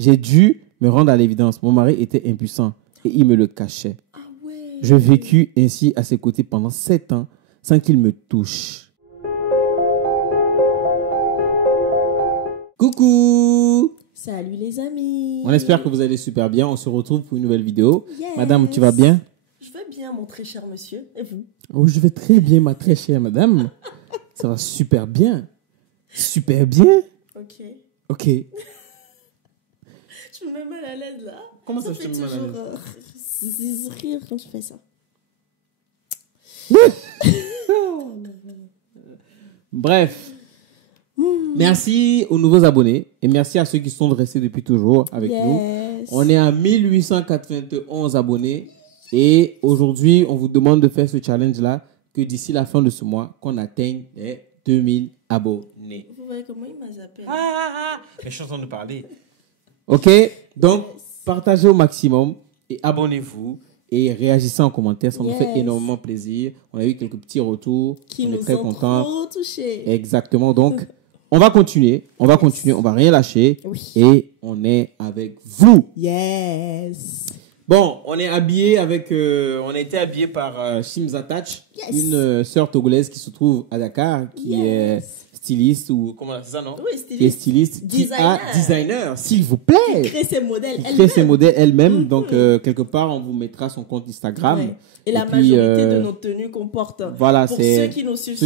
J'ai dû me rendre à l'évidence. Mon mari était impuissant et il me le cachait. Ah ouais. Je vécus ainsi à ses côtés pendant 7 ans sans qu'il me touche. Coucou! Salut les amis. On espère que vous allez super bien. On se retrouve pour une nouvelle vidéo. Yes. Madame, tu vas bien? Je vais bien, mon très cher monsieur. Et vous? Oh, je vais très bien, ma très chère madame. Ça va super bien. Super bien? Ok. Ok. Je me mets mal à l'aise là. Comment ça, fait je te mets mal à toujours rire quand tu fais ça. Bref. Merci aux nouveaux abonnés et merci à ceux qui sont restés depuis toujours avec nous. On est à 1891 abonnés et aujourd'hui, on vous demande de faire ce challenge-là que d'ici la fin de ce mois, qu'on atteigne les 2000 abonnés. Vous voyez comment il m'a zappé. Mais je suis en train de parler. Ok, donc partagez au maximum et abonnez-vous et réagissez en commentaire. Ça nous fait énormément plaisir. On a eu quelques petits retours. Qui on nous est très ont contents. trop touchés. Exactement. Donc, on va continuer. On va continuer. On va rien lâcher. Oui. Et on est avec vous. Yes. Bon, on est habillé avec. On a été habillé par Shimza Touch, une sœur togolaise qui se trouve à Dakar, qui est styliste ou comment c'est ça, non? Oui, qui est styliste, designer, s'il vous plaît. Qui crée ses modèles elle-même. Crée ses modèles elle-même. Donc, quelque part, on vous mettra son compte Instagram. Ouais. Et la majorité de nos tenues qu'on porte. Voilà, pour c'est ceux qui nous suivent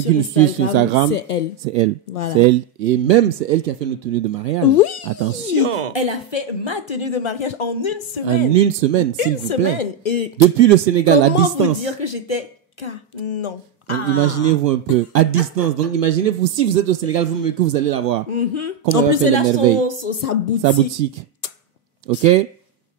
sur Instagram, c'est elle. C'est elle. Voilà. C'est elle. Et même, c'est elle qui a fait nos tenues de mariage. Oui. Attention. Elle a fait ma tenue de mariage en une semaine. En une semaine, s'il vous plaît. Et depuis le Sénégal, à comment distance. vous dire que j'étais canon. Donc, imaginez-vous un peu, à distance. Donc, imaginez-vous, si vous êtes au Sénégal, vous que vous allez la voir. Comment en plus, elle a merveilles. sa boutique. Ok?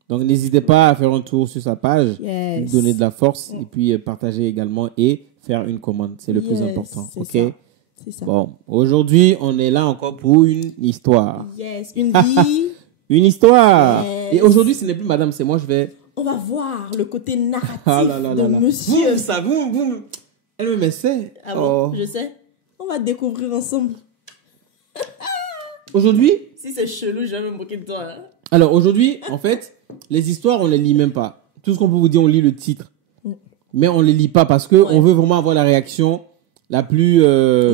Donc, n'hésitez pas à faire un tour sur sa page, lui donner de la force, et puis partager également et faire une commande. C'est le plus important. Ok? C'est ça. Bon, aujourd'hui, on est là encore pour une histoire. Yes, une vie. Une histoire. Et aujourd'hui, ce n'est plus madame, c'est moi, je vais... On va voir le côté narratif de monsieur. Vous, elle me essaie. Ah bon, je sais. On va découvrir ensemble. Aujourd'hui... Si c'est chelou, je vais me moquer de toi. Hein. Alors, aujourd'hui, en fait, les histoires, on les lit même pas. Tout ce qu'on peut vous dire, on lit le titre. Mais on les lit pas parce que on veut vraiment avoir la réaction la plus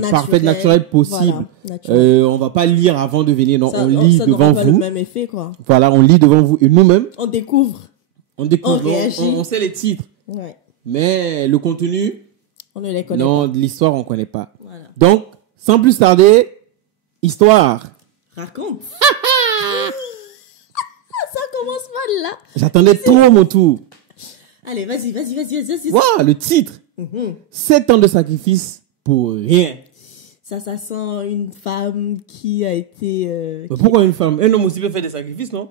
parfaite, naturelle possible. Voilà, on va pas lire avant de venir, non. On lit devant vous. Le même effet, quoi. Voilà, on lit devant vous et nous-mêmes. On découvre. On sait les titres. Ouais. Mais le contenu, on ne les connaît pas. Non, l'histoire, on connaît pas. Voilà. Donc, sans plus tarder, histoire. Raconte. Ça commence mal, là. J'attendais trop mon tour. Allez, vas-y. Waouh, le titre. 7 ans de sacrifice pour rien. Ça sent une femme qui a été... Mais pourquoi une femme? Un homme aussi peut faire des sacrifices, non?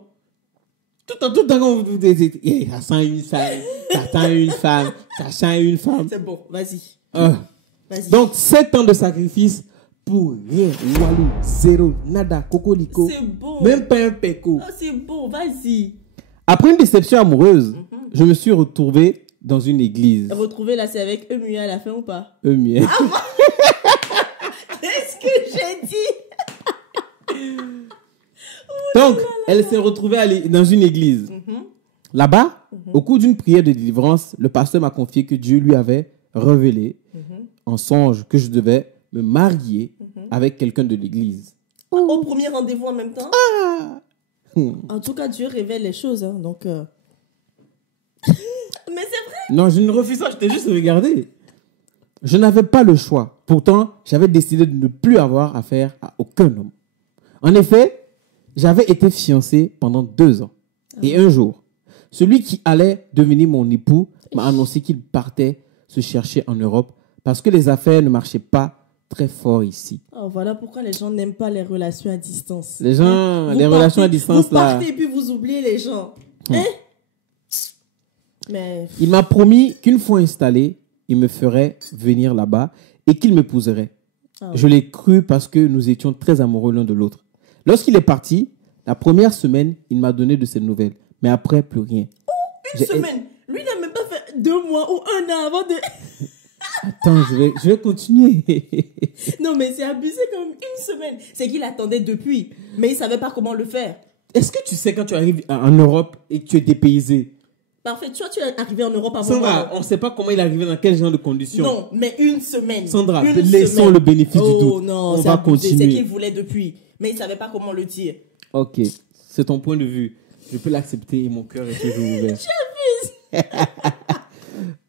Tout le temps, quand vous dites, ça sent une femme, ça sent une femme, ça sent une femme. C'est bon, vas-y. Vas-y. Donc, 7 ans de sacrifice pour rien. Walou, zéro, nada, cocoliko. C'est bon. Même pas un péco. Oh, c'est bon, vas-y. Après une déception amoureuse, je me suis retrouvé dans une église. Retrouvé là, c'est avec Eumué à la fin ou pas? Eumué. Qu'est-ce que j'ai dit? Donc, elle s'est retrouvée dans une église. Là-bas, au cours d'une prière de délivrance, le pasteur m'a confié que Dieu lui avait révélé en songe que je devais me marier avec quelqu'un de l'église. Au premier rendez-vous en même temps? En tout cas, Dieu révèle les choses. Hein, donc, Mais c'est vrai. Non, je ne refuse pas, je t'ai juste regardé. Je n'avais pas le choix. Pourtant, j'avais décidé de ne plus avoir affaire à aucun homme. En effet, j'avais été fiancé pendant 2 ans. Et un jour, celui qui allait devenir mon époux m'a annoncé qu'il partait se chercher en Europe parce que les affaires ne marchaient pas très fort ici. Oh, voilà pourquoi les gens n'aiment pas les relations à distance. Les gens, les relations à distance, vous partez et puis vous oubliez les gens. Hein? Mais... Il m'a promis qu'une fois installé, il me ferait venir là-bas et qu'il m'épouserait. Je l'ai cru parce que nous étions très amoureux l'un de l'autre. Lorsqu'il est parti, la première semaine, il m'a donné de ses nouvelles. Mais après, plus rien. Une semaine? Lui n'a même pas fait 2 mois ou 1 an avant de... Attends, je vais continuer. Non, mais c'est abusé comme 1 semaine. C'est qu'il attendait depuis, mais il savait pas comment le faire. Est-ce que tu sais quand tu arrives en Europe et que tu es dépaysé? Parfait. Toi, tu es arrivé en Europe avant Sandra, moi. on ne sait pas comment il est arrivé, dans quel genre de conditions. Non, mais une semaine. Sandra, Une laissons semaine. le bénéfice du doute. Oh non, On c'est va abusé. C'est continuer. qu'il voulait depuis. Mais il ne savait pas comment le dire. Ok, c'est ton point de vue. Je peux l'accepter et mon cœur est toujours ouvert.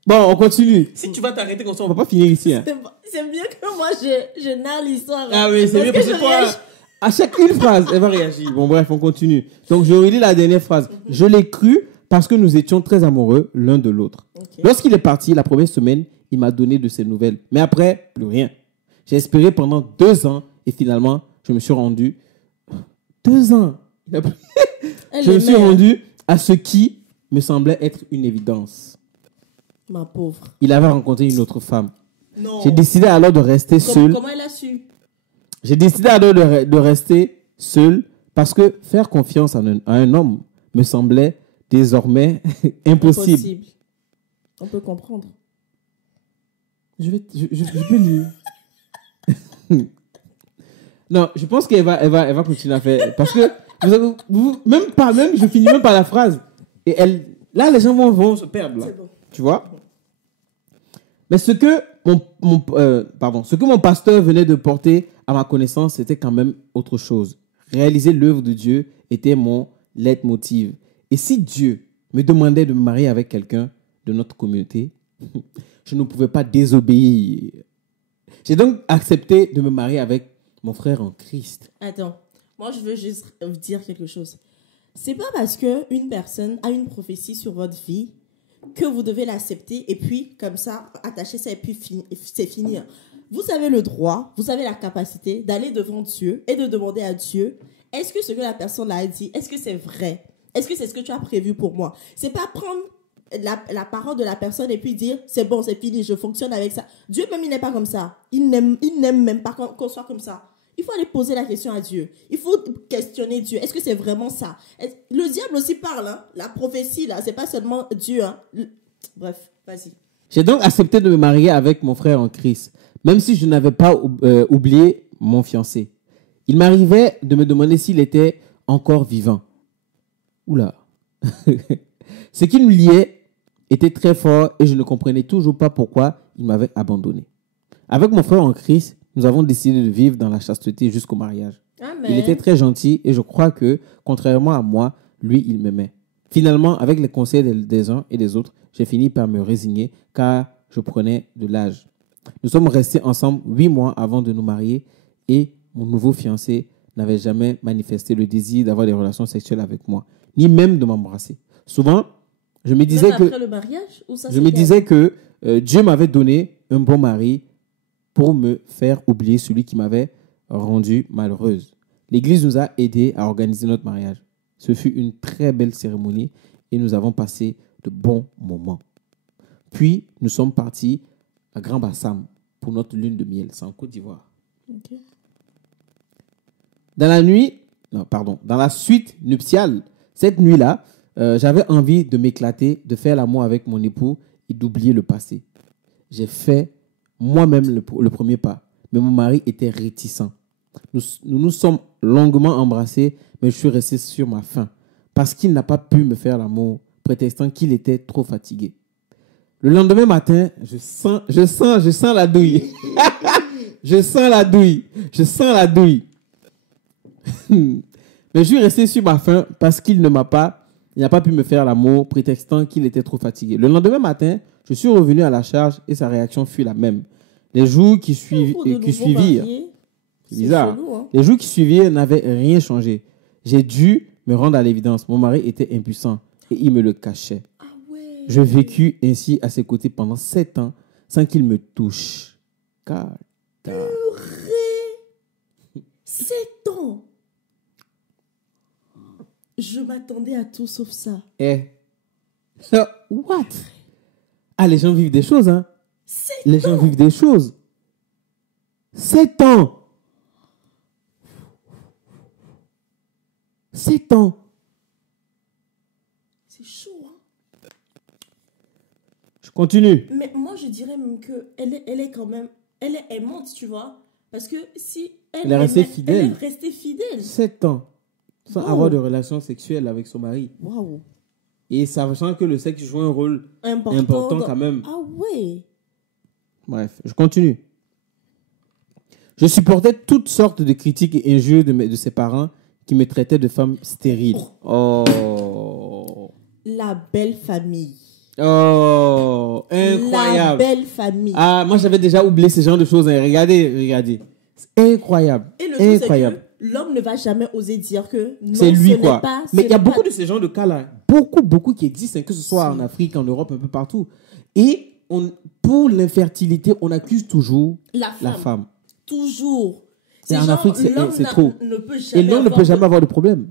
Bon, on continue. Si tu vas t'arrêter comme ça, on va pas finir ici. Hein. C'est mieux que moi, je narre l'histoire. Ah oui, c'est mieux parce que toi, réagis. à chaque une phrase, elle va réagir. Bon, bref, on continue. Donc, je relis la dernière phrase. Je l'ai cru parce que nous étions très amoureux l'un de l'autre. Ok. Lorsqu'il est parti, la première semaine, il m'a donné de ses nouvelles. Mais après, plus rien. J'ai espéré pendant 2 ans et finalement, je me suis rendu... 2 ans. Je me suis rendu à ce qui me semblait être une évidence. Ma pauvre. Il avait rencontré une autre femme. Non. J'ai décidé alors de rester seul. Comment elle a su? J'ai décidé alors de rester seul parce que faire confiance à un homme me semblait désormais impossible. On peut comprendre. Je peux lire. Non, je pense qu'elle va continuer à faire. Parce que je finis même par la phrase. Et là, les gens vont se perdre. Là. C'est bon. Tu vois? Mais ce que mon pasteur venait de porter à ma connaissance, c'était quand même autre chose. Réaliser l'œuvre de Dieu était mon leitmotiv. Et si Dieu me demandait de me marier avec quelqu'un de notre communauté, je ne pouvais pas désobéir. J'ai donc accepté de me marier avec mon frère en Christ. Attends, moi je veux juste dire quelque chose. C'est pas parce qu'une personne a une prophétie sur votre vie que vous devez l'accepter et puis comme ça, attacher ça et puis c'est fini. Vous avez le droit, vous avez la capacité d'aller devant Dieu et de demander à Dieu, est-ce que ce que la personne a dit, est-ce que c'est vrai? Est-ce que c'est ce que tu as prévu pour moi? C'est pas prendre la parole de la personne et puis dire, c'est bon, c'est fini, je fonctionne avec ça. Dieu même, il n'est pas comme ça. Il n'aime même pas qu'on soit comme ça. Il faut aller poser la question à Dieu. Il faut questionner Dieu. Est-ce que c'est vraiment ça? Le diable aussi parle. Hein? La prophétie, là, c'est pas seulement Dieu. Hein? Bref, vas-y. J'ai donc accepté de me marier avec mon frère en Christ, même si je n'avais pas oublié mon fiancé. Il m'arrivait de me demander s'il était encore vivant. Oula. Ce qui nous liait était très fort et je ne comprenais toujours pas pourquoi il m'avait abandonné. Avec mon frère en Christ, nous avons décidé de vivre dans la chasteté jusqu'au mariage. Amen. Il était très gentil et je crois que, contrairement à moi, lui, il m'aimait. Finalement, avec les conseils des uns et des autres, j'ai fini par me résigner car je prenais de l'âge. Nous sommes restés ensemble 8 mois avant de nous marier et mon nouveau fiancé n'avait jamais manifesté le désir d'avoir des relations sexuelles avec moi, ni même de m'embrasser. Souvent, je me disais même après le mariage, ou ça, je me disais que Dieu m'avait donné un bon mari pour me faire oublier celui qui m'avait rendue malheureuse. L'Église nous a aidés à organiser notre mariage. Ce fut une très belle cérémonie et nous avons passé de bons moments. Puis, nous sommes partis à Grand Bassam pour notre lune de miel. C'est en Côte d'Ivoire. Okay. Dans la suite nuptiale, cette nuit-là, j'avais envie de m'éclater, de faire l'amour avec mon époux et d'oublier le passé. J'ai fait moi-même le premier pas, mais mon mari était réticent. Nous nous sommes longuement embrassés, mais je suis resté sur ma faim parce qu'il n'a pas pu me faire l'amour, prétextant qu'il était trop fatigué. Le lendemain matin, je sens la douille. Je sens la douille. Mais je suis resté sur ma faim parce qu'il n'a pas pu me faire l'amour, prétextant qu'il était trop fatigué. Le lendemain matin, je suis revenu à la charge et sa réaction fut la même. Les jours qui suivirent, c'est bizarre. Chelou, hein? Les jours qui suivirent n'avaient rien changé. J'ai dû me rendre à l'évidence. Mon mari était impuissant et il me le cachait. Ah ouais. Je vécus ainsi à ses côtés pendant 7 ans sans qu'il me touche. Car... Purée. 7 ans. Je m'attendais à tout sauf ça. What? Ah, les gens vivent des choses, hein? 7 Les gens vivent des choses. 7 ans. 7 ans. C'est chaud, hein? Je continue. Mais moi, je dirais même qu'elle est quand même... Elle est aimante, tu vois? Parce que si Elle est restée fidèle. Elle est restée fidèle. 7 ans. sans Wow. avoir de relation sexuelle avec son mari. Waouh. Et sachant que le sexe joue un rôle important quand même. Ah ouais. Bref, je continue. Je supportais toutes sortes de critiques et injures de ses parents qui me traitaient de femme stérile. Oh. La belle famille. Oh. Incroyable. La belle famille. Ah, moi j'avais déjà oublié ce genre de choses. Hein. Regardez. C'est incroyable. Et le truc, c'est Incroyable. que l'homme ne va jamais oser dire que non, C'est lui, ce quoi. n'est pas... Mais il y a beaucoup de ce genre de cas-là. Beaucoup qui existent, hein, que ce soit en Afrique, en Europe, un peu partout. Et pour l'infertilité, on accuse toujours La femme. Toujours. Et en Afrique, c'est trop. Ne peut Et jamais l'homme ne avoir peut jamais avoir de problème.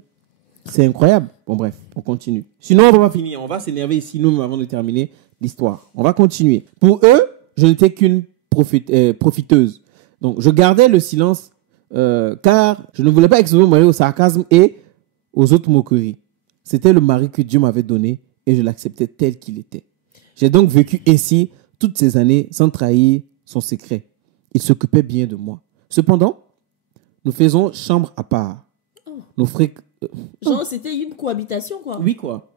C'est incroyable. Bon, bref, on continue. Sinon, on va pas finir. On va s'énerver ici, nous, avant de terminer l'histoire. On va continuer. Pour eux, je n'étais qu'une profiteuse. Donc, je gardais le silence car je ne voulais pas exposer mon mari au sarcasme et aux autres moqueries. C'était le mari que Dieu m'avait donné et je l'acceptais tel qu'il était. J'ai donc vécu ainsi toutes ces années sans trahir son secret. Il s'occupait bien de moi. Cependant, nous faisons chambre à part. Nous Genre, c'était une cohabitation, quoi. Oui, quoi.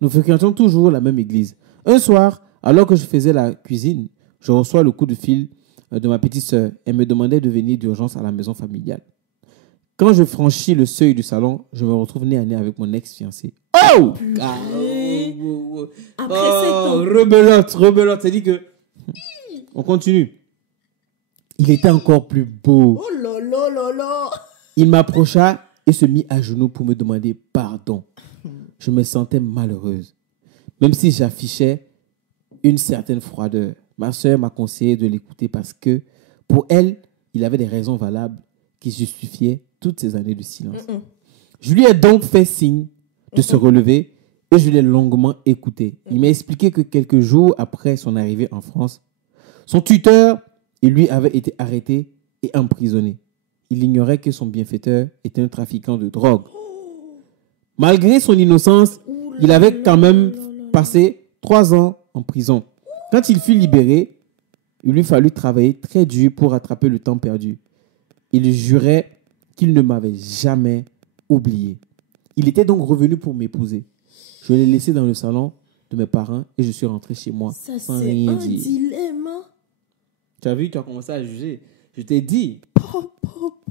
Nous fréquentions toujours la même église. Un soir, alors que je faisais la cuisine, je reçois le coup de fil de ma petite sœur. Elle me demandait de venir d'urgence à la maison familiale. Quand je franchis le seuil du salon, je me retrouve nez à nez avec mon ex-fiancé. Oh! Après 7 ans. Rebelote. C'est-à-dire que... On continue. Il était encore plus beau. Oh là là là là. Il m'approcha et se mit à genoux pour me demander pardon. Je me sentais malheureuse. Même si j'affichais une certaine froideur, ma sœur m'a conseillé de l'écouter parce que, pour elle, il avait des raisons valables qui justifiaient toutes ces années de silence. Je lui ai donc fait signe de se relever et je l'ai longuement écouté. Il m'a expliqué que quelques jours après son arrivée en France, son tuteur, lui, avait été arrêté et emprisonné. Il ignorait que son bienfaiteur était un trafiquant de drogue. Malgré son innocence, il avait quand même passé 3 ans en prison. Quand il fut libéré, il lui fallut travailler très dur pour rattraper le temps perdu. Il jurait qu'il ne m'avait jamais oublié. Il était donc revenu pour m'épouser. Je l'ai laissé dans le salon de mes parents et je suis rentré chez moi Ça, sans c'est rien un dire. dilemme. Tu as vu, tu as commencé à juger. Je t'ai dit.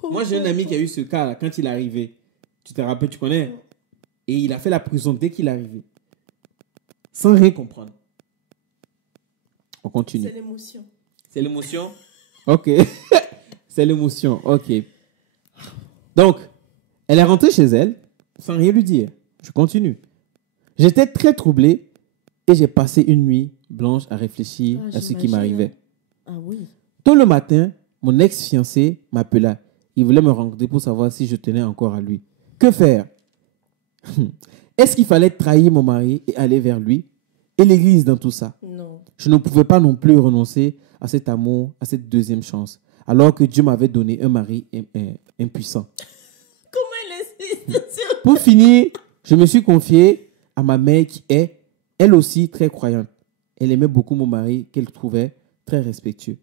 Moi, j'ai un ami qui a eu ce cas là, quand il est arrivé. Tu te rappelles, tu connais. Et il a fait la prison dès qu'il est arrivé. Sans rien comprendre. On continue. C'est l'émotion. C'est l'émotion? Ok. C'est l'émotion. Ok. Donc, elle est rentrée chez elle sans rien lui dire. Je continue. J'étais très troublé et j'ai passé une nuit blanche à réfléchir à ce qui j'imagine. m'arrivait. Ah oui. Tôt le matin, mon ex-fiancé m'appela. Il voulait me rencontrer pour savoir si je tenais encore à lui. Que faire? Est-ce qu'il fallait trahir mon mari et aller vers lui? Et l'église dans tout ça? Non. Je ne pouvais pas non plus renoncer à cet amour, à cette deuxième chance, alors que Dieu m'avait donné un mari impuissant. Comment il insiste sur... Pour finir, je me suis confié à ma mère qui est, elle aussi, très croyante. Elle aimait beaucoup mon mari qu'elle trouvait très respectueux.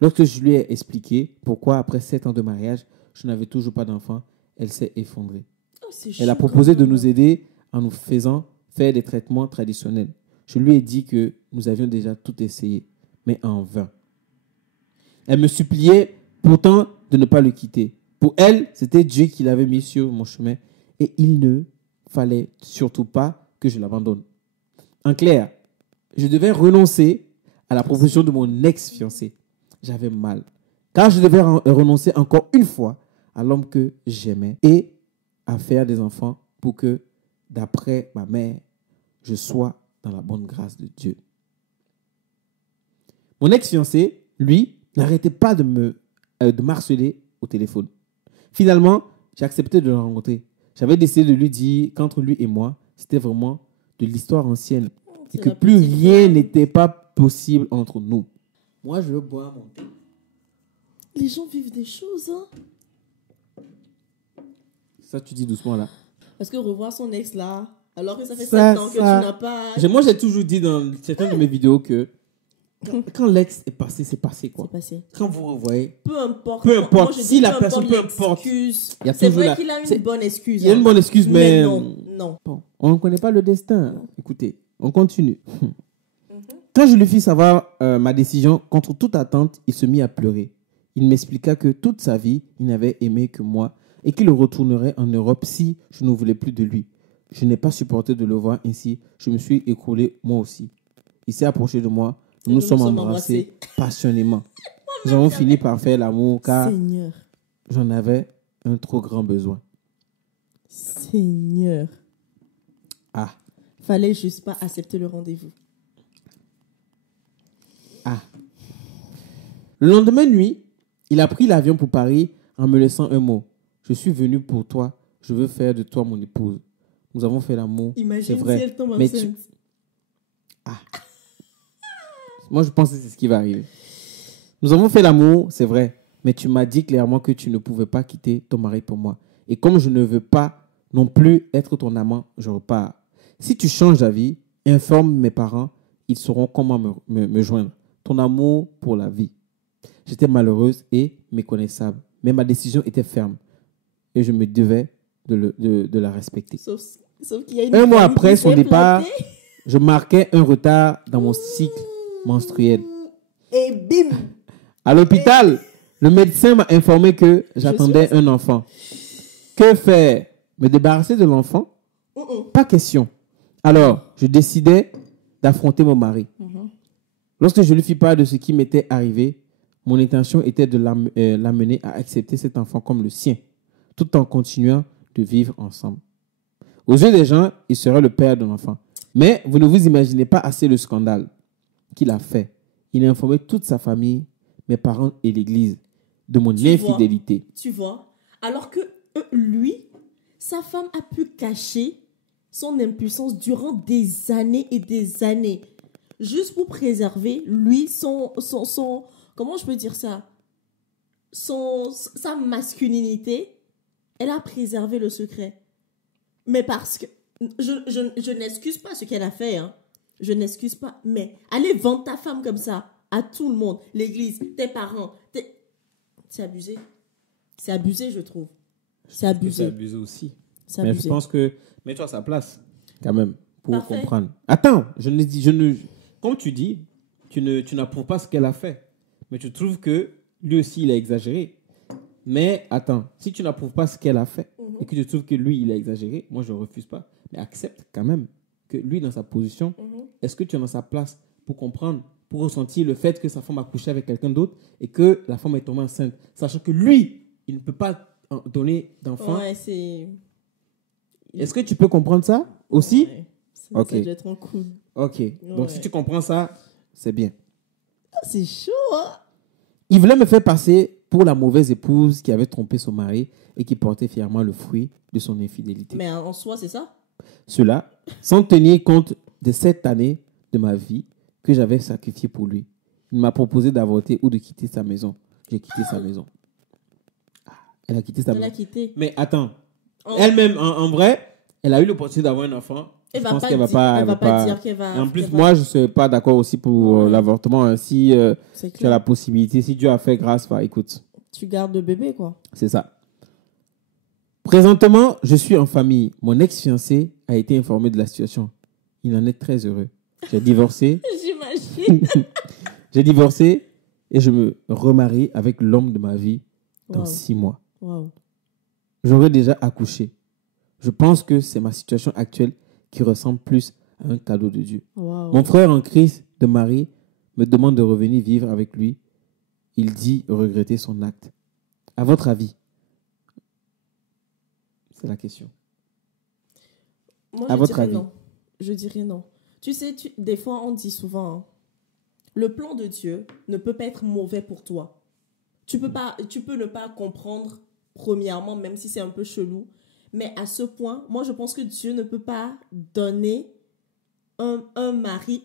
Lorsque je lui ai expliqué pourquoi, après 7 ans de mariage, je n'avais toujours pas d'enfant, elle s'est effondrée. Oh, c'est Elle a chaud, proposé quand de même. nous aider en nous faisant faire des traitements traditionnels. Je lui ai dit que nous avions déjà tout essayé, mais en vain. Elle me suppliait pourtant de ne pas le quitter. Pour elle, c'était Dieu qui l'avait mis sur mon chemin et il ne fallait surtout pas que je l'abandonne. En clair, je devais renoncer à la proposition de mon ex-fiancé. J'avais mal, car je devais renoncer encore une fois à l'homme que j'aimais et à faire des enfants pour que, d'après ma mère, je sois dans la bonne grâce de Dieu. Mon ex-fiancé, lui, n'arrêtait pas de me harceler au téléphone. Finalement, j'ai accepté de le rencontrer. J'avais décidé de lui dire qu'entre lui et moi, c'était vraiment de l'histoire ancienne et C'est que la plus petite rien femme. n'était pas possible entre nous. Moi, je veux boire mon thé. Les gens vivent des choses, hein. Ça, tu dis doucement là. Parce que revoir son ex là, alors que ça fait Ça, 7 ans que tu ça. n'as pas... Moi, j'ai toujours dit dans certaines de mes vidéos que Quand l'ex est passé, c'est passé, quoi. C'est passé. Quand vous revoyez, Peu importe. Peu importe. Moi, je Si dis la personne, peu importe. l'excuse. Il y a C'est toujours vrai la- qu'il a c'est- une bonne excuse. il y a une bonne excuse, mais... non. Non. Bon, on ne connaît pas le destin. Écoutez, on continue. Quand je lui fis savoir ma décision, contre toute attente, il se mit à pleurer. Il m'expliqua que toute sa vie, il n'avait aimé que moi et qu'il retournerait en Europe si je ne voulais plus de lui. Je n'ai pas supporté de le voir ainsi. Je me suis écroulé moi aussi. Il s'est approché de moi. Nous nous sommes embrassés passionnément. Nous avons fini par faire l'amour car Seigneur. j'en avais un trop grand besoin. Seigneur. Ah, Fallait juste pas accepter le rendez-vous. ah. Le lendemain de nuit, il a pris l'avion pour Paris en me laissant un mot. Je suis venu pour toi. Je veux faire de toi mon épouse. Nous avons fait l'amour. Imagine c'est vrai. si elle tombe Mais enceinte. Moi, je pense que c'est ce qui va arriver. Nous avons fait l'amour, c'est vrai. Mais tu m'as dit clairement que tu ne pouvais pas quitter ton mari pour moi. Et comme je ne veux pas non plus être ton amant, je repars. Si tu changes d'avis, informe mes parents. Ils sauront comment me joindre. Ton amour pour la vie. J'étais malheureuse et méconnaissable. Mais ma décision était ferme. Et je me devais de la respecter. Sauf qu'il y a une Un mois famille après qui son s'est départ, plantée. je marquais un retard dans mon cycle menstruel. Et bim. À l'hôpital, le médecin m'a informé que j'attendais un enfant. Que faire? Me débarrasser de l'enfant? Pas question. Alors, je décidai d'affronter mon mari. Lorsque je lui fis part de ce qui m'était arrivé, mon intention était de l'amener à accepter cet enfant comme le sien, tout en continuant de vivre ensemble. Aux yeux des gens, il serait le père de l'enfant. Mais vous ne vous imaginez pas assez le scandale qu'il a fait. Il a informé toute sa famille, mes parents et l'église de mon infidélité. Tu vois, alors que lui, sa femme a pu cacher son impuissance durant des années et des années, juste pour préserver, lui, son comment je peux dire ça, sa masculinité, elle a préservé le secret. Mais parce que, je n'excuse pas ce qu'elle a fait, hein. Je n'excuse pas, mais aller vendre ta femme comme ça à tout le monde, l'église, tes parents, c'est abusé. C'est abusé, je trouve. C'est abusé. C'est abusé aussi. C'est Mais abusé. je pense que, mets-toi à sa place, quand même, pour Parfait. comprendre. Attends, comme tu dis, tu n'approuves pas ce qu'elle a fait. Mais tu trouves que lui aussi, il a exagéré. Mais attends, si tu n'approuves pas ce qu'elle a fait et que tu trouves que lui, il a exagéré, moi, je ne refuse pas. Mais accepte quand même que lui, dans sa position, est-ce que tu es dans sa place pour comprendre, pour ressentir le fait que sa femme a couché avec quelqu'un d'autre et que la femme est tombée enceinte, sachant que lui, il ne peut pas donner d'enfant. Ouais, c'est... Est-ce que tu peux comprendre ça aussi? Ouais. Ça, Ok. ça doit être un coup. Ok. Donc, si tu comprends ça, c'est bien. C'est chaud, hein? Il voulait me faire passer pour la mauvaise épouse qui avait trompé son mari et qui portait fièrement le fruit de son infidélité. Mais en soi, c'est ça? Cela, sans tenir compte de 7 années de ma vie que j'avais sacrifiées pour lui. Il m'a proposé d'avorter ou de quitter sa maison. J'ai quitté sa maison. Elle a quitté sa Elle l'a maison. quitté. Mais attends, En- elle-même, en vrai, elle a eu l'opportunité d'avoir un enfant. Elle Je va pense pas qu'elle va dire- pas. elle va pas dire qu'elle va- Et en plus, qu'elle va- moi, je ne suis pas d'accord aussi pour l'avortement. Hein. Si C'est tu as clair. la possibilité, si Dieu a fait grâce, bah, écoute, Tu gardes le bébé, quoi. c'est ça. Présentement, je suis en famille. Mon ex-fiancé a été informé de la situation. Il en est très heureux. J'ai divorcé. J'imagine. J'ai divorcé et je me remarie avec l'homme de ma vie dans Wow. 6 mois. Wow. J'aurais déjà accouché. Je pense que c'est ma situation actuelle qui ressemble plus à un cadeau de Dieu. Wow. Mon frère en Christ de Marie me demande de revenir vivre avec lui. Il dit regretter son acte. À votre avis? C'est la question. Moi, À je votre dirais avis? non. Je dirais non. Tu sais, des fois, on dit souvent, hein, le plan de Dieu ne peut pas être mauvais pour toi. Tu peux ne pas comprendre, premièrement, même si c'est un peu chelou. Mais à ce point, moi, je pense que Dieu ne peut pas donner un mari.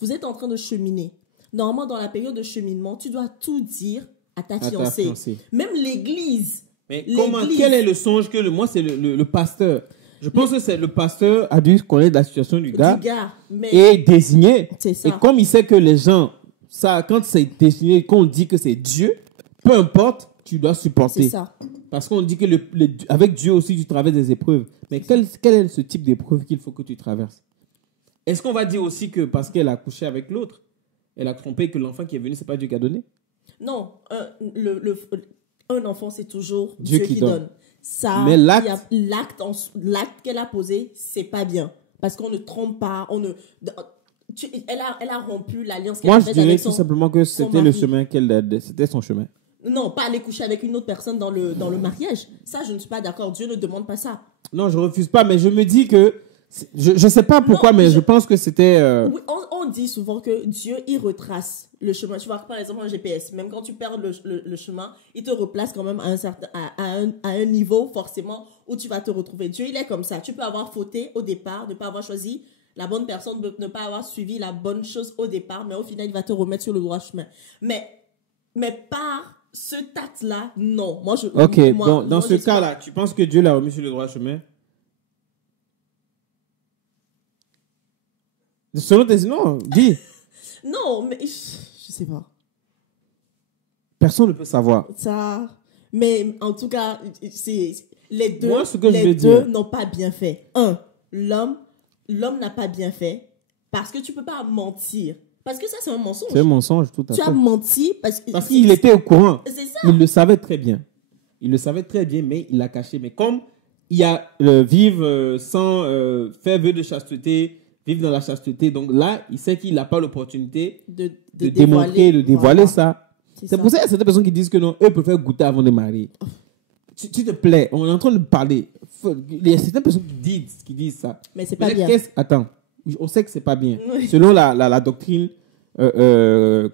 Vous êtes en train de cheminer. Normalement, dans la période de cheminement, tu dois tout dire à ta fiancée. fiancée. Même l'église. Mais L'église. quel est le songe que moi, c'est le pasteur. Je pense que c'est le pasteur a dû connaître la situation du gars Du gars. Mais et désigner. c'est ça. Et comme il sait que les gens ça, quand c'est destiné, quand on dit que c'est Dieu, peu importe, tu dois supporter. C'est ça. Parce qu'on dit que avec Dieu aussi, tu traverses des épreuves. Mais quel est ce type d'épreuve qu'il faut que tu traverses? Est-ce qu'on va dire aussi que parce qu'elle a couché avec l'autre, elle a trompé, que l'enfant qui est venu, c'est pas Dieu qui a donné? Non, un enfant, c'est toujours Dieu qui donne. Ça, mais l'acte qu'elle a posé, c'est pas bien. Parce qu'on ne trompe pas, elle a rompu l'alliance qu'elle Moi, a je faite dirais avec tout simplement que c'était le chemin c'était son chemin. Non, pas aller coucher avec une autre personne dans le mariage. Ça, je ne suis pas d'accord. Dieu ne demande pas ça. Non, je refuse pas, mais je me dis que je ne sais pas pourquoi, mais je pense que c'était. Oui, on dit souvent que Dieu, il retrace le chemin. Tu vois, par exemple, un GPS, même quand tu perds le chemin, il te replace quand même à un niveau, forcément, où tu vas te retrouver. Dieu, il est comme ça. Tu peux avoir fauté au départ, ne pas avoir choisi la bonne personne, ne pas avoir suivi la bonne chose au départ, mais au final, il va te remettre sur le droit chemin. Mais par ce tact-là, non. Dans ce cas-là, tu penses que Dieu l'a remis sur le droit chemin? Selon tes... Non, dis. Non, mais je sais pas. Personne ne peut savoir. Ça, mais en tout cas, les deux, Moi, ce que les deux n'ont pas bien fait. L'homme n'a pas bien fait parce que tu peux pas mentir. Parce que ça, c'est un mensonge. C'est un mensonge, tout à fait. Tu as menti parce qu'il était au courant. C'est ça. Il le savait très bien. Il le savait très bien, mais il l'a caché. Mais comme il y a vivre sans faire vœu de chasteté, vivre dans la chasteté, donc là, il sait qu'il n'a pas l'opportunité de démontrer, de dévoiler ça. C'est pour ça qu'il y a certaines personnes qui disent que non, eux préfèrent goûter avant de marier. Tu te plais, on est en train de parler. Il y a certaines personnes qui disent ça. Mais c'est pas bien. Attends, on sait que c'est pas bien. Oui. Selon la doctrine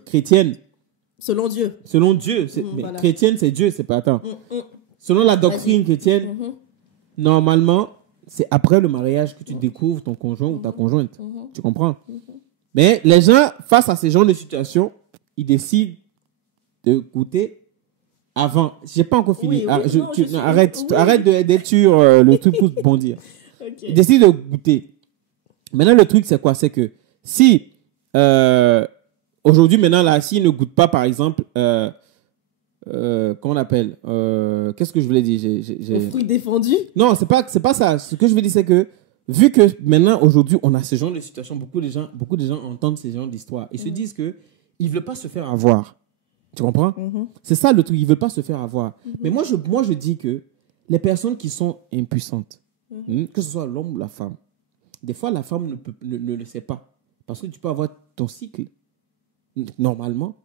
chrétienne. Selon Dieu. Selon Dieu. Voilà. Chrétienne, c'est Dieu, c'est pas... Attends. Selon la doctrine chrétienne, normalement, c'est après le mariage que tu découvres ton conjoint ou ta conjointe. Tu comprends? Mais les gens, face à ces genres de situations, ils décident de goûter avant. J'ai pas encore fini. Arrête d'être sur le truc pour bondir. Okay. Ils décident de goûter. Maintenant, le truc, c'est quoi? C'est que si aujourd'hui, maintenant, là, s'ils ne goûtent pas, par exemple, comment on appelle qu'est-ce que je voulais dire? Le fruit défendu? Non, c'est pas ça. Ce que je veux dire, c'est que vu que maintenant, aujourd'hui, on a ce genre de situation, beaucoup de gens entendent ces genres d'histoires et se disent qu'ils ne veulent pas se faire avoir. Tu comprends? C'est ça le truc, ils ne veulent pas se faire avoir. Mais moi, je dis que les personnes qui sont impuissantes, que ce soit l'homme ou la femme, des fois, la femme ne le sait pas. Parce que tu peux avoir ton cycle, normalement,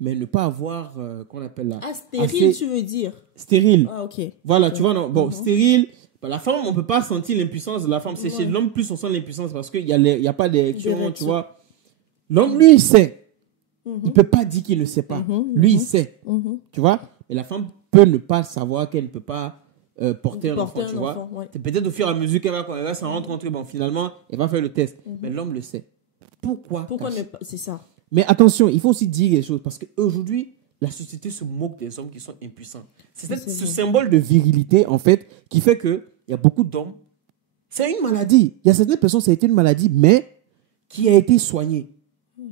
mais ne pas avoir, qu'on appelle là... Ah, stérile, tu veux dire? Stérile. Ah, ok. Voilà, tu vois, non, bon, stérile, bah, la femme, on ne peut pas sentir l'impuissance de la femme. C'est chez l'homme, plus on sent l'impuissance parce qu'il n'y a pas d'érection, tu vois. L'homme, lui, il sait. Il ne peut pas dire qu'il ne sait pas. Lui, il sait. Tu vois? Mais la femme peut ne pas savoir qu'elle ne peut pas porter un enfant, tu vois. Ouais. C'est peut-être au fur et à mesure qu'elle va s'en rendre compte, bon, finalement, elle va faire le test. Mais l'homme le sait. Pourquoi ne pas... C'est ça. Mais attention, il faut aussi dire les choses parce qu'aujourd'hui, la société se moque des hommes qui sont impuissants. C'est ce symbole de virilité, en fait, qui fait qu'il y a beaucoup d'hommes. C'est une maladie. Il y a certaines personnes, ça a été une maladie, mais qui a été soignée.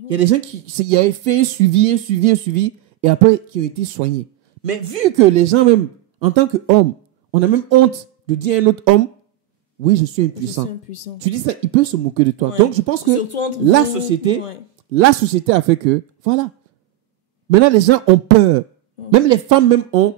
Il y a des gens qui avaient fait un suivi, et après, qui ont été soignés. Mais vu que les gens, même, en tant qu'hommes, on a même honte de dire à un autre homme, oui, je suis impuissant. Tu dis ça, il peut se moquer de toi. Ouais. Donc, je pense que la société a fait que, voilà. Maintenant, les gens ont peur. Même les femmes même ont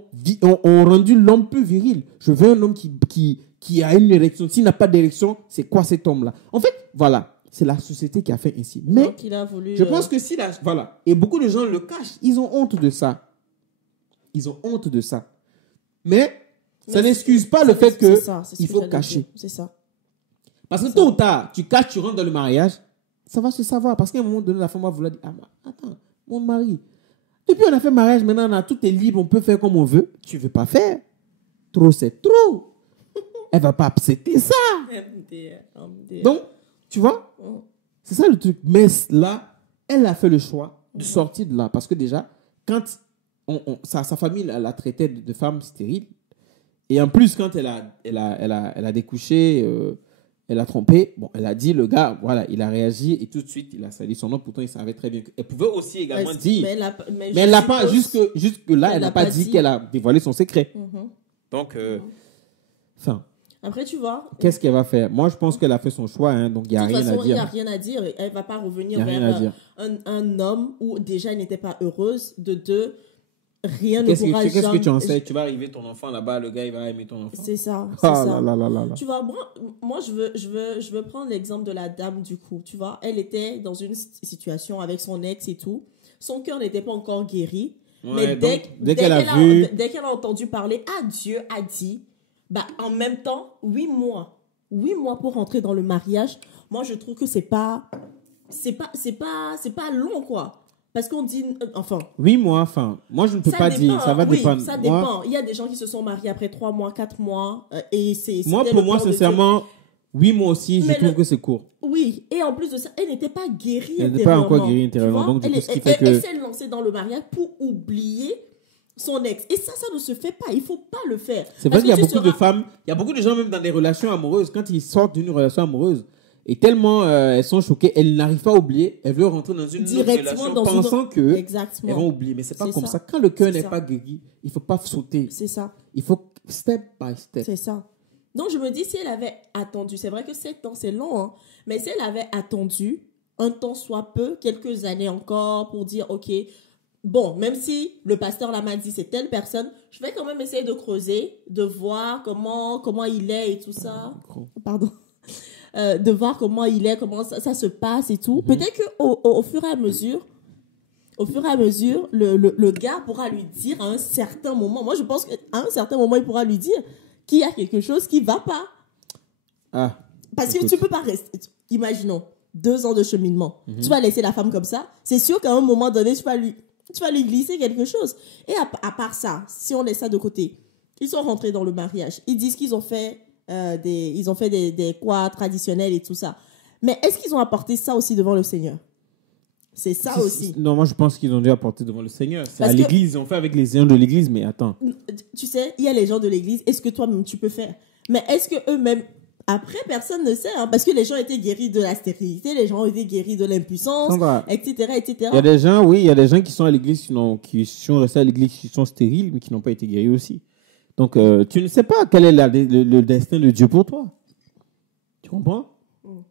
rendu l'homme plus viril. Je veux un homme qui a une érection. S'il n'a pas d'érection, c'est quoi cet homme-là? En fait, voilà. C'est la société qui a fait ainsi. Mais donc, il a voulu, je pense que si voilà. Et beaucoup de gens le cachent. Ils ont honte de ça. Mais ça n'excuse pas le fait qu'il faut cacher. C'est ça. Parce que tôt ou tard, tu caches, tu rentres dans le mariage, ça va se savoir. Parce qu'à un moment donné, la femme va vouloir dire, attends, mon mari, depuis on a fait mariage, maintenant tout est libre, on peut faire comme on veut. Tu ne veux pas faire. Trop, c'est trop. Elle ne va pas accepter ça. Donc, tu vois, c'est ça le truc. Mais là, elle a fait le choix de sortir de là. Parce que déjà, quand sa famille la traitait de femme stérile, et en plus, quand elle a découché, Elle a trompé. Bon, elle a dit, le gars, voilà, il a réagi et tout de suite, il a sali son nom. Pourtant, il savait très bien qu'elle pouvait aussi également dire. Mais elle l'a pas, jusque-là, elle n'a pas dit qu'elle a dévoilé son secret. Donc, enfin. Après, tu vois. Qu'est-ce qu'elle va faire? Moi, je pense qu'elle a fait son choix, hein, donc il n'y a rien à dire. De toute façon, il n'y a rien à dire. Elle ne va pas revenir vers un homme où déjà elle n'était pas heureuse, de deux. Rien ne pourra jamais... Qu'est-ce que tu en sais? Tu vas arriver ton enfant là-bas, le gars, il va aimer ton enfant. C'est ça. Là. Tu vois, moi je veux prendre l'exemple de la dame du coup. Tu vois, elle était dans une situation avec son ex et tout. Son cœur n'était pas encore guéri. Ouais, mais dès qu'elle a entendu parler, Dieu a dit, bah, en même temps, 8 mois pour rentrer dans le mariage. Moi, je trouve que c'est pas long, quoi. Parce qu'on dit, enfin... 8 mois, enfin... Moi, je ne peux pas dire. Ça va dépendre. Ça dépend. Il y a des gens qui se sont mariés après 3 mois, 4 mois. Et c'est... Pour moi, sincèrement, 8 mois aussi, je trouve que c'est court. Oui. Et en plus de ça, elle n'était pas guérie intérieurement. Elle n'était pas encore guérie intérieurement. Donc, elle s'est lancée dans le mariage pour oublier son ex. Et ça ne se fait pas. Il ne faut pas le faire. C'est parce qu'il y a beaucoup de femmes... Il y a beaucoup de gens, même dans des relations amoureuses, quand ils sortent d'une relation amoureuse... Et tellement elles sont choquées, elles n'arrivent pas à oublier, elles veulent rentrer dans une autre relation pensant qu'elles vont oublier. Mais c'est pas comme ça. Quand le cœur n'est pas guéri, il ne faut pas sauter. C'est ça. Il faut step by step. C'est ça. Donc je me dis, si elle avait attendu, c'est vrai que 7 ans c'est long, hein, mais si elle avait attendu un temps soit peu, quelques années encore pour dire, ok, bon, même si le pasteur là m'a dit c'est telle personne, je vais quand même essayer de creuser, de voir comment il est et tout ça. Pardon. De voir comment il est, comment ça se passe et tout. Peut-être qu'au fur et à mesure, le gars pourra lui dire à un certain moment, moi je pense qu'à un certain moment, il pourra lui dire qu'il y a quelque chose qui ne va pas. Parce que tu ne peux pas rester, imaginons, 2 ans de cheminement. Tu vas laisser la femme comme ça, c'est sûr qu'à un moment donné, tu vas lui glisser quelque chose. Et à part ça, si on laisse ça de côté, ils sont rentrés dans le mariage, ils disent qu'ils ont fait... des quoi traditionnels et tout ça. Mais est-ce qu'ils ont apporté ça aussi devant le Seigneur? C'est ça aussi. Non, moi je pense qu'ils ont dû apporter devant le Seigneur. C'est à l'église, ils ont fait avec les gens de l'église, mais attends. Tu sais, il y a les gens de l'église, est-ce que toi-même tu peux faire? Mais est-ce que eux-mêmes, après personne ne sait, hein, parce que les gens étaient guéris de la stérilité, les gens ont été guéris de l'impuissance, etc., etc. Il y a des gens qui sont à l'église, qui sont restés à l'église, qui sont stériles, mais qui n'ont pas été guéris aussi. Donc, tu ne sais pas quel est le destin de Dieu pour toi. Tu comprends?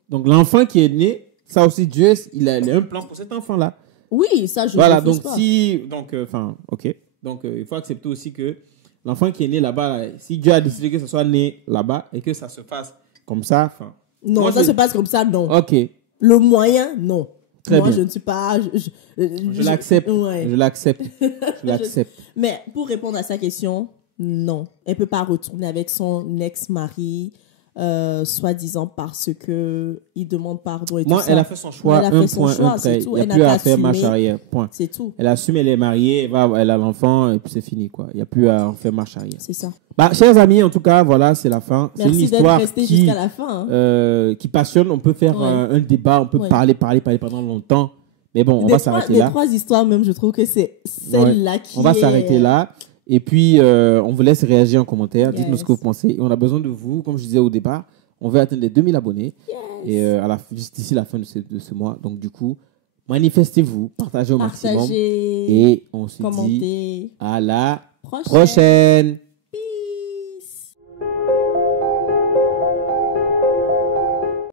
Donc, l'enfant qui est né, ça aussi, Dieu, il a un plan pour cet enfant-là. Oui, ça, je voilà, ne donc pas. OK. Donc, il faut accepter aussi que l'enfant qui est né là-bas, si Dieu a décidé que ce soit né là-bas et que ça se fasse comme ça, non, moi, ça se passe comme ça, non. OK. Le moyen, non. Très bien. Je ne suis pas... Je l'accepte. Ouais. Je l'accepte. Je l'accepte. Mais pour répondre à sa question... Non, elle ne peut pas retourner avec son ex-mari, soi-disant parce qu'il demande pardon et tout ça. Elle a fait son choix, c'est tout. Il n'y a plus à faire marche arrière, point. C'est tout. Elle assume, elle est mariée, elle a l'enfant et puis c'est fini, quoi. Il n'y a plus à en faire marche arrière. C'est ça. Chers amis, en tout cas, voilà, c'est la fin. Merci c'est une histoire jusqu'à la fin, hein. Qui passionne. On peut faire un débat, on peut parler pendant longtemps. Mais bon, on va s'arrêter là. Les 3 histoires même, je trouve que c'est celle-là qui on va s'arrêter là. Et puis, on vous laisse réagir en commentaire. Dites-nous ce que vous pensez. Et on a besoin de vous. Comme je disais au départ, on veut atteindre les 2000 abonnés. Et juste d'ici la fin de ce mois. Donc, du coup, manifestez-vous. Partagez au maximum. Et on se dit à la prochaine.